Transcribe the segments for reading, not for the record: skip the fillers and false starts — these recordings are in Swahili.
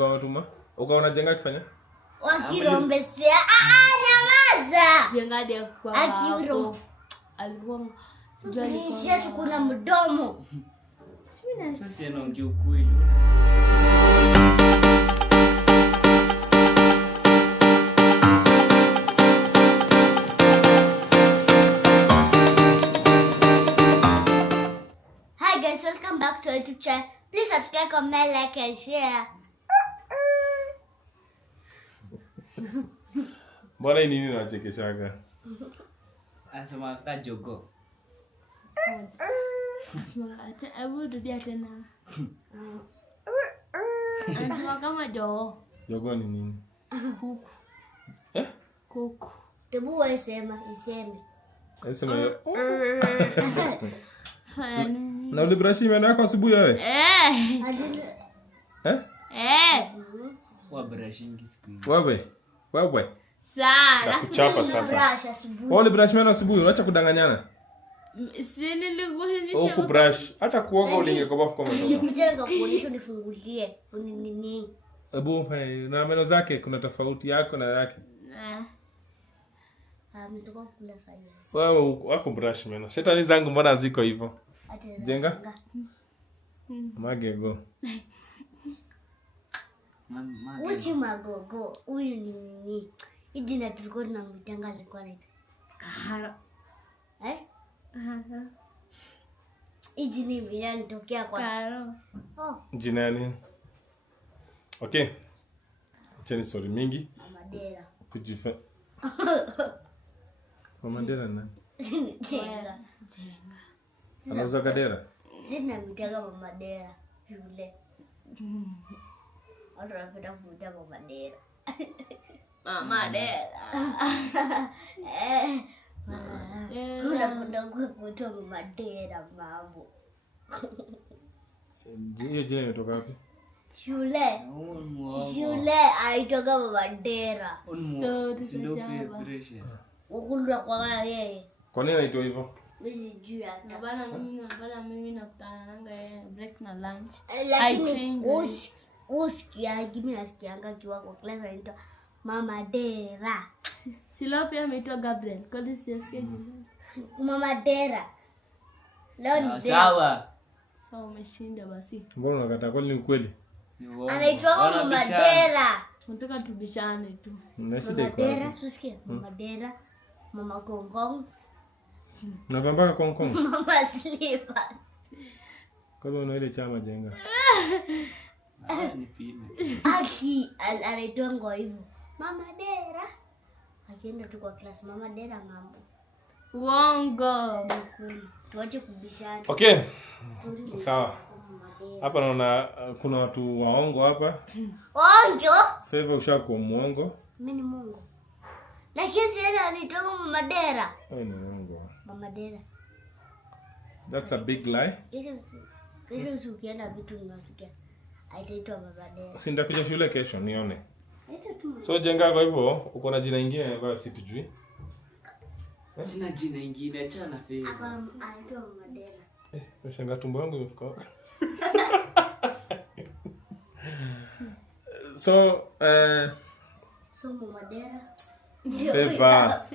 alikuwa ametuma? Ukaona Jenga akifanya? Wakirombesea. Nyamaza. Jenga ndio kwa Akiro. Alikuwa Yesu kuna mdomo. Sasa anaongea ukweli. Hi guys, welcome back to our YouTube channel. Please subscribe, comment, like and share. Mbona nini unachekeshaga? Anasema kajogo. Hebu rudia tena. Anasema kama jogo. Jogo ni nini? Kuku. Kuku. Tebu wewe iseme. Sema hiyo. Na ulibrush meno yako asubuhi wewe? Wa brushing siku hizi. Wewe. Sana. Kuchapa sasa. Wewe brush meno asubuhi, unaacha kudanganyana? Si nilikuonyesha. Au kubrush, acha kuoga ulingekopa kwa mtoto. Nikujenga kuonyesha nifungulie. Nini? Ebu na meno zake kuna tofauti yako na yake. Mtoka kula science. Wewe wako brush meno. Shetani zangu mbona ziko hivyo? Jenga. Magego. Usi magogo. Huyu ni nini? Hii jina tulikuwa tunamtanga alikuwa anaitwa Kahara. Hii jina imenitokea kwa Karo. Jina ya nini? Okay. Acheni story mingi. Mamadera. Kujifa. Mamadera nani? Jenga. Anauza kadera? Sina mitaka mamadera yule. Watu wanapenda kuita mamadera. Mamadera. Unapenda kuita mamadera mambo. Hiyo jina inatoka wapi? Shule aitoka mamadera. Ndio pressure. Ukundwa kwa yeye. Kwa nini anaitwa hivyo? Mimi juu hata. Bana mimi nakutana nanga break na lunch. Lakini usikia kimi nasikianga kiwango class anaitwa mamadera. Silo pia ameitwa Gabriel. Kwa nini sisikie jina? Mamadera. Leo ni Sawa. Sawa umeshinda basi. Mbona unakataa kwani ni ukweli? anaitwa mamadera. Nataka tubishane tu. Mamadera, usikie mamadera, mama Kongkong. Unavambaka Kongkong? Mama Slipa. Kwa hiyo ile chama Jenga. Aki anaitwa ngo hivyo. Mamadera. Akienda tu kwa class mamadera ngambo. Uongo. Tuache kubishana. Okay. Sawa. Hapa naona kuna watu waongo hapa. Waongo? Favor ushakuwa muongo. Mimi ni Mungu. Lakini sasa anaitwa mamadera. Wewe ni muongo. Mamadera. That's a big lie. Kesho ukienda vitu unasikia. Aitaitwa mamadera. Si nitakuja shule kesho nione. So Jenga kwa hivyo uko na jina lingine ambayo situjui. Sina jina lingine, achana Favor. Hapa anaitwa mamadera. Nashanga tumbo yangu imefika. So mamadera. Favor.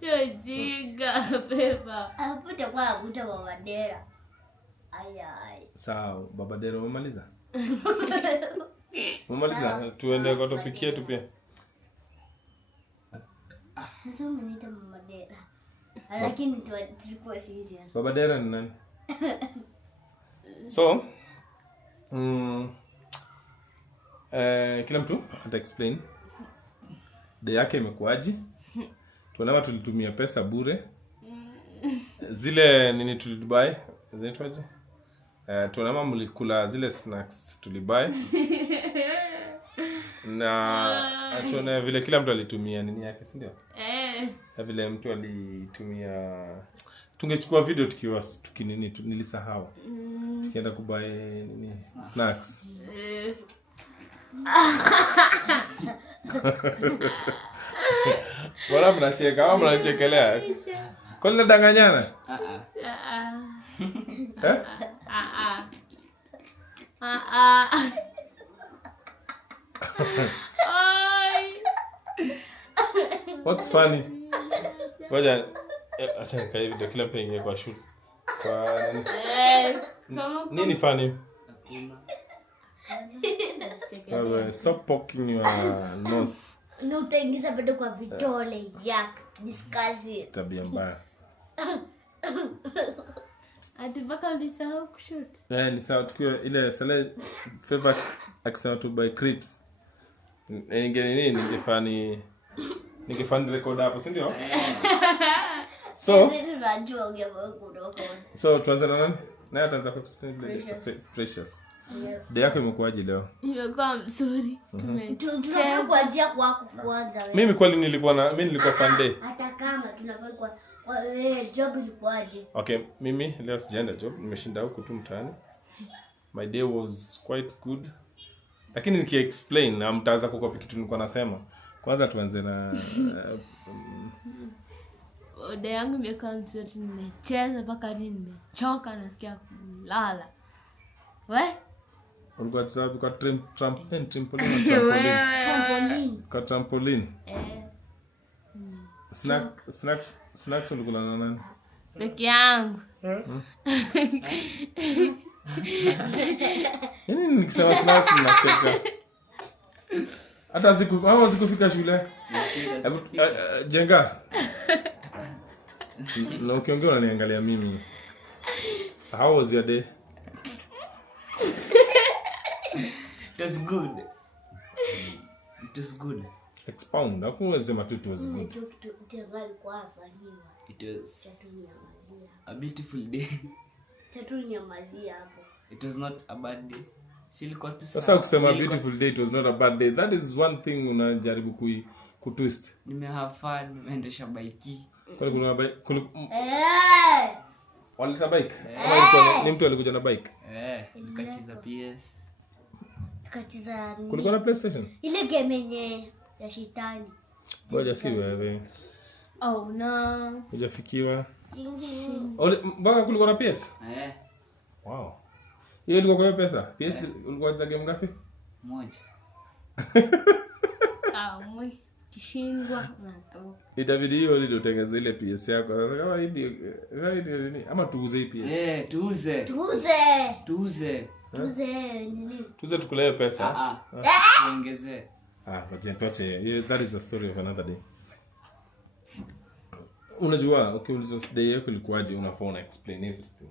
Yo jiga Favor. Aputa kwa kuta mamadera. Ai. Sawa, babadera umemaliza? Umemaliza? Tuende kwa topic yetu pia. Sasa unaita mamadera. Lakini tulikuwa serious. Babadera ni nani? So, kila mtu ata explain day yake imekuaje. Tunaona tulitumia pesa bure. Zile nini tulibuy? Zinaitwaje? Tunaona mlikula zile snacks tulibuy. Na tunaona vile kila mtu alitumia nini yake, si ndio? Na vile mtu alitumia, tungechukua video tukiwa tukinini nilisahau. Tukienda kubuy nini snacks. Bora mnacheka au mnachekelea? Kwani nadanganyana? What's funny? Ngoja acha nikae video kila mtu ingie kwa shoot. Kwa nini funny? Hakuna. Stop poking your nose. Na utaingiza bado kwa vitole. Yak. Discuss it. Tabia mbaya. Ati mpaka ulisahau kushoot. Ni sawa tukio ile sale favor akisema to buy clips. Ningefani record hapo, si ndio? So tunajua ungevaa kudogo. So tuanze na nani? Naye ataanza kuexplain Precious. Day yako imekuwaje leo? Nimekuwa mzuri. Tunafaa kuanzia kwako kwanza. Mimi nilikuwa fun day. Hata kama tunafaa kwa job ilikuwaje? Okay, mimi leo sijaenda job, nimeshinda huku tu mtaani. My day was quite good. Lakini nikiexplain na mtaanza kukopi kitu nilikuwa nasema. Kwanza tuanze na Day yangu imekuwa mzuri, nimecheza mpaka nimechoka, nasikia kulala. We? ulikuwa sababu kwa trampoline. Kwa trampoline. Snacks ulikula na nani? Peke yangu. Nikisema snacks ninacheka. Hata zikufika shule. Jenga. Na ukiongea unaniangalia mimi. How was your day? It was good. It was good. Expound. Hakuna sema tu it was good. It was a beautiful day. It was not a bad day. Silikuwa tu Sasa ukisema beautiful day, it was not a bad day. That is one thing unajaribu kutwist. Have fun, nimeendesha bike. Kuna bike. Waleta bike? Ni mtu alikuja na bike? Nikacheza PS. Kulikuwa na PlayStation? Ile game yenye ya shetani. Ngoja si wewe. Oh no. Hujafikiwa. Mbona kulikuwa na PS? Wow. Hiyo ilikuwa kwa pesa? PS ulikuwa unacheza game ngapi? Moja. Mwe kishindwa na to. Itabidi hiyo ndio utengeze ile PS yako. Kama hivi nini? Ama tuuze PS. Tuuze nini? Tuuze tukule pesa. Ongezee. Ngoja tuache. That is a story of another day. Unajua, ukiuliza day yako ilikuwaje, unafaa explain everything.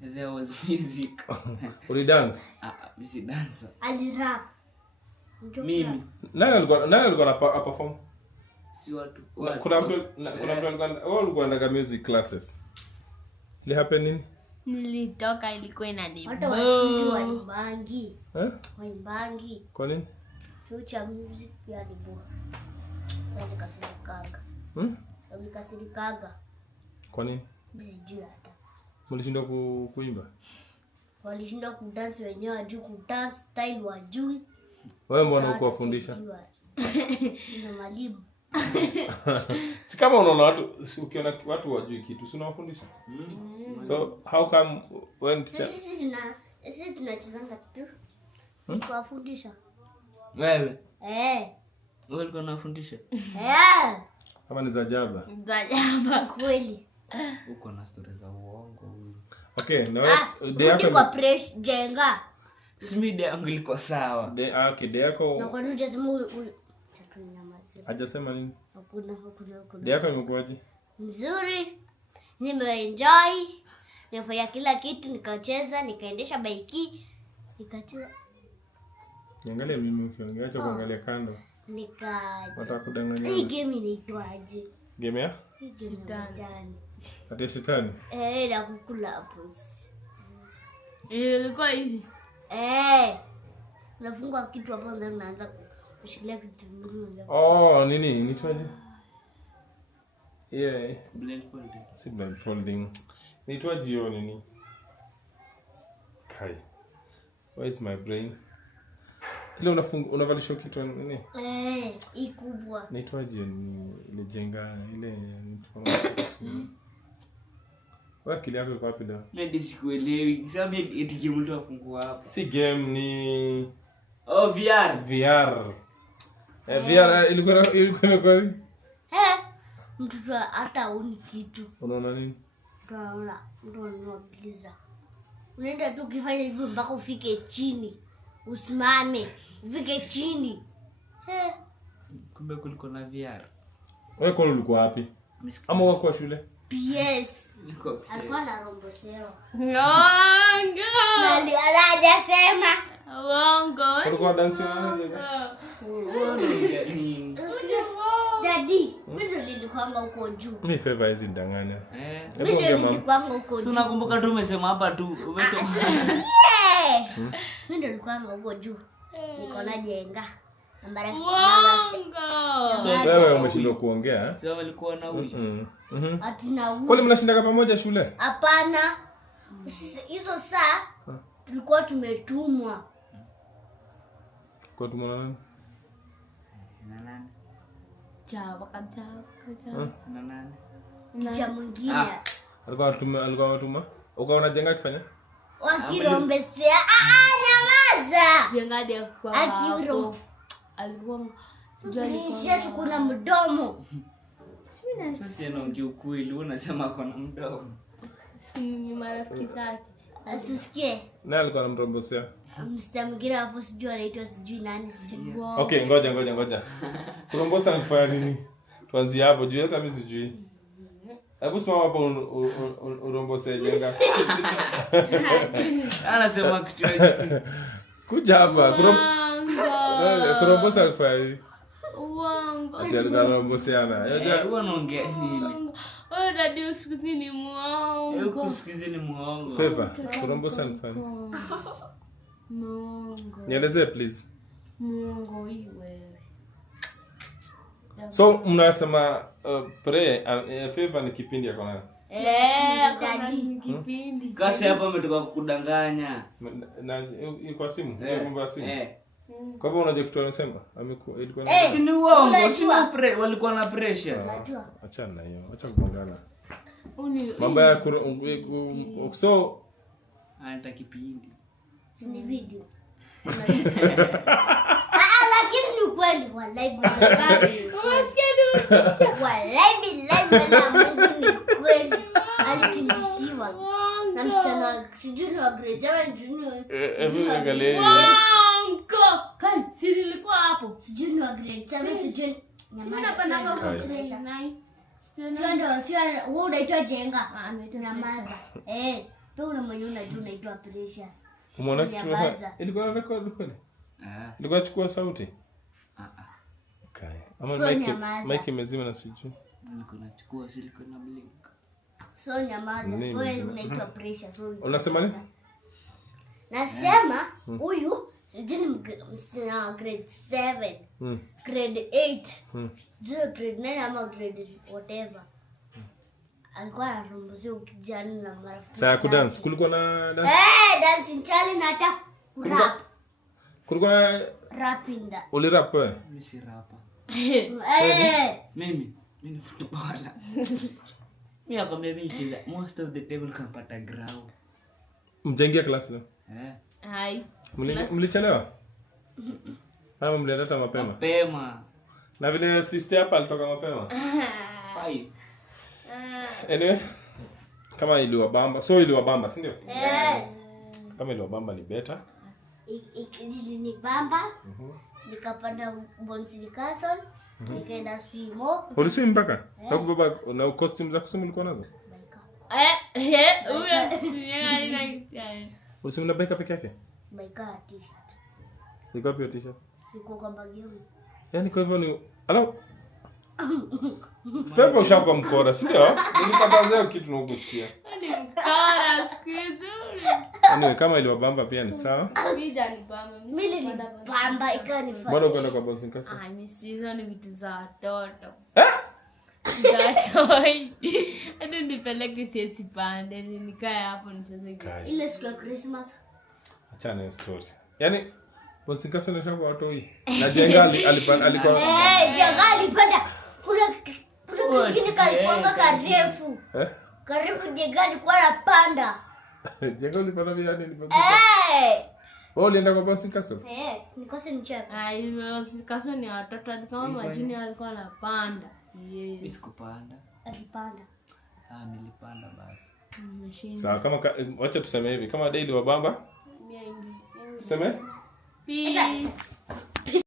There was music. Uli dance? Busy dancer. Alirap. Mimi. Nani alikuwa na perform? Si watu. Kuna mtu alikuwa na music classes. Ile happen nini? Nilitoka ilikuwa inanibo. Hata wasikizi waimbangi. Waimbangi. Kwa nini? Future music ya nibo. Nikasirikaga. Kwa nini? Sijui hata. Mlishindwa kuimba? Walishindwa kudance wenyewe, wajui kudance style wajui. Wewe mbona ukuwafundisha? Ndio mwalimu. Si kama unaona ukiona watu wajui kitu, si unawafundisha? So how come when sisi tunachezanga tu kuwafundisha? Wewe? Wewe ulikuwa unafundisha? Kama ni za jaba. Kweli. Uko na story za uongo huyu. Okay, now day yako kwa press Jenga. Smide yangu ilikuwa sawa. Day yako. Na kwa nini unasema hajasema nini? Hakuna. Day yako imekuwaje? Mzuri. Nimeenjoy. Nimefanya kila kitu, nikacheza, nikaendesha bike, nikacheza. Niangalie mimi ukiongea kuangalia kando. Wataka kudanganya. Hii game inaitwaje? Game ya? Shetani. Ati shetani? Na kukula hapo. Ilikuwa hivi. Unafungwa kitu hapo na unaanza kushikilia kitu kingine. Nini? Inaitwaje? Blindfolding. Si blindfolding. Inaitwaje hiyo nini? Kai. Where is my brain? Ile unavalisha kitu nini? Hii kubwa. Inaitwaje ile Jenga ile Wewe akili yako iko wapi leo? Mimi sikuelewi. Sababu eti game mtu afungua hapo. Si game ni VR. VR. VR ilikuwa kwa mtoto hata uni kitu. Unaona nini? Unaona giza. Unaenda tu ukifanya hivyo mpaka ufike chini. Usimame, ufike chini. Kumbe kuliko na VR. Wewe kwa ulikuwa wapi? Ama wewe kwa shule? PS. Niko. Alikuwa na rombosewa. Uongo. Nali anajasema. Uongo. Ulikuwa dance na nini? Daddy, mimi nilikuwa huko juu. Mimi favor hizi ndanganya. Mimi nilikuwa huko Si juu. unakumbuka tu umesema hapa tu. Umesema. Mimi nilikuwa huko juu. Niko na jenga. Uongo. Wewe umeshindwa kuongea? Sasa walikuwa na huyu. Ati na huyu. Kwani mnashindaga pamoja shule? Hapana. Hizo saa tulikuwa tumetumwa. Kwa tumona nani? Na nani? Chapa. Na nani? Cha mwingine. Alikuwa watuma? Ukaona jenga kifanya? Wakirombesea. Nyamaza. Jenga dia kwa. Akiro. Alikuwa Yesu kuna mdomo. Sasa naongea ukweli, unasema kuna mdomo. ni marafiki zake. Asisikie. Nani alikuwa anamrombosea? Msichana mwingine hapo sijui anaitwa sijui nani sijui. Okay, ngoja. Kurombosa nifanya nini? Tuanzie hapo juu hata mimi sijui. Hebu simama hapo urombose jenga. Anasema kitu hicho. Kuja hapa. Kurombosa nifanya nini? Uongo. Ataromboseana. Wewe unaongea nini? Oh, dadi usikizi ni muongo. Wewe kusikizi ni muongo. Favor, kurombosa nifanya. Muongo. Nielezee please. Muongo hii wewe. So mnasema Favor ni kipindi yako nayo. Kuna kipindi. Kasi hapa umetoka kudanganya. Na kwa simu, mambo ya simu. Kwa hivyo unajua kitu anasema? Ilikuwa ni Si ni uongo, si walikuwa na pressure. achana na hiyo. Acha kugongana. Uni Mambo ya so Anataka kipindi. Ni video. Lakini ni kweli wallahi. Umesikia tu? Wallahi billahi wala Mungu ni kweli. Alikinishiwa. Na msichana sijui ni wa grade 7 junior. angalia. Uongo. Kai, si nilikuwa hapo. Sijui ni wa grade 7 sijui Mimi napenda kwa grade 9. Sio wewe unaitwa jenga. Anaitwa Nyamaza. Wewe una mwenye unajua unaitwa Precious. Umeona kitu ilikuwa record kweli? Ilikuwa chukua sauti? Okay. Ama So nyamaza. mic imezima na sijui. Niko nachukua silicon na blink. So nyamaza. Wewe unaitwa Precious. Unasema nini? Nasema huyu sijui ni msichana grade 7. Grade 8. Juu grade 9 ama grade whatever. Alikuwa anarombozea ukijana na marafiki. Sasa kudance, kulikuwa na dance. Dancing challenge na hata rap. Kulikuwa na Rapinda. ulirap wewe? Mimi si rapa. Mimi ni footballer. Mimi akamwambia mimi cheza most of the table kampata ground. Mjengia class leo. Hai. Mlichelewa? Ama mlileta mapema? Mapema. Na vile sister hapa alitoka mapema. 5. Anyway, kama iliwabamba, so iliwabamba, si ndio? yes. Kama iliwabamba ni better. Ni bamba. Nikapanda Bonsili Castle. Nikaenda swimo. Uliswim mpaka? Na kubeba na costume za kuswim ulikuwa nazo? Uliswim na bike peke yake? Bike na t-shirt. Iko wapi t-shirt? Siko kwa bagi yangu. Yaani kwa hivyo ni Favor ushakuwa mkora, si ndio? Nilikatazea kitu na ukusikia. Ni mkora sikizu. Anyway, kama iliwabamba pia ni sawa. Mida ni bamba. Mimi ni bamba ikanifanya. Bado kwenda kwa Bonsili Castle? Mimi sizo ni vitu za watoto. Gatoi. Hadi nipeleke siesi pande, nikae hapo nicheze. Ile siku ya Christmas. Achana hiyo story. Yaani Bonsili Castle ni shamba watu hii. Na jenga alikuwa jenga alipanda. Kuna kingine kalikuwa karefu. Karibu Jega alikuwa anapanda. Jega ulipanda vile nini? Eh! Ulienda kwa bouncy castle? Nikose nicheke. Kaso ni watoto kama majuni alikuwa anapanda. Mimi sikupanda. Alipanda. Nilipanda basi. Mshinda. Sawa, kama wacha tuseme hivi, kama daily wa bamba. Tuseme? Peace.